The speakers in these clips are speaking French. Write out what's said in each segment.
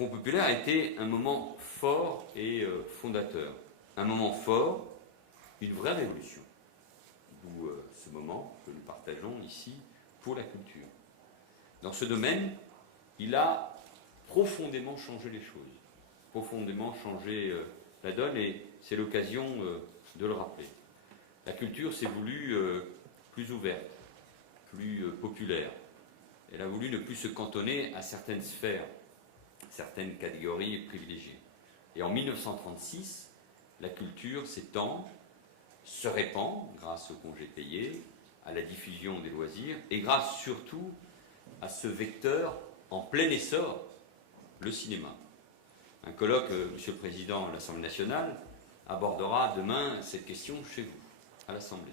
Front populaire a été un moment fort et fondateur. Un moment fort, une vraie révolution. D'où ce moment que nous partageons ici pour la culture. Dans ce domaine, il a profondément changé les choses, profondément changé la donne, et c'est l'occasion de le rappeler. La culture s'est voulue plus ouverte, plus populaire. Elle a voulu ne plus se cantonner à certaines sphères, certaines catégories privilégiées. Et en 1936, la culture s'étend, se répand grâce aux congés payés, à la diffusion des loisirs, et grâce surtout à ce vecteur en plein essor, le cinéma. Un colloque, Monsieur le Président de l'Assemblée nationale, abordera demain cette question chez vous, à l'Assemblée.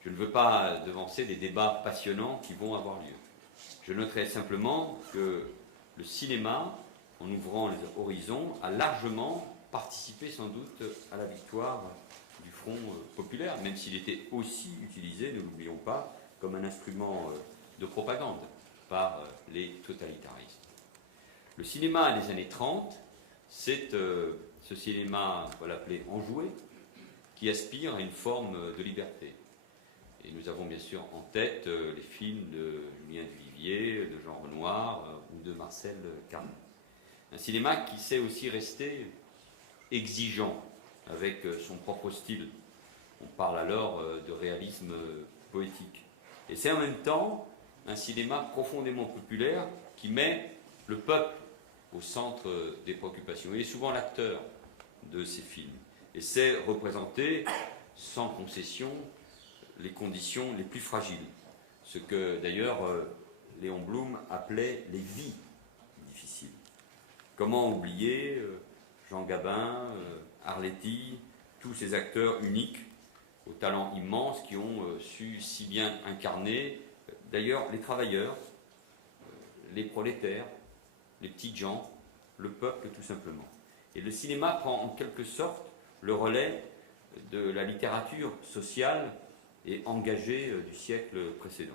Je ne veux pas devancer des débats passionnants qui vont avoir lieu. Je noterai simplement que le cinéma, en ouvrant les horizons, a largement participé sans doute à la victoire du Front populaire, même s'il était aussi utilisé, ne l'oublions pas, comme un instrument de propagande par les totalitaristes. Le cinéma des années 30, c'est ce cinéma, on va l'appeler enjoué, qui aspire à une forme de liberté. Et nous avons bien sûr en tête les films de Julien Duvivier, de Jean Renoir ou de Marcel Carné. Un cinéma qui sait aussi rester exigeant avec son propre style. On parle alors de réalisme poétique. Et c'est en même temps un cinéma profondément populaire qui met le peuple au centre des préoccupations. Il est souvent l'acteur de ces films et sait représenter sans concession les conditions les plus fragiles. Ce que d'ailleurs Léon Blum appelait les vies difficiles. Comment oublier Jean Gabin, Arletty, tous ces acteurs uniques, aux talents immenses, qui ont su si bien incarner, d'ailleurs, les travailleurs, les prolétaires, les petites gens, le peuple tout simplement. Et le cinéma prend en quelque sorte le relais de la littérature sociale et engagée du siècle précédent.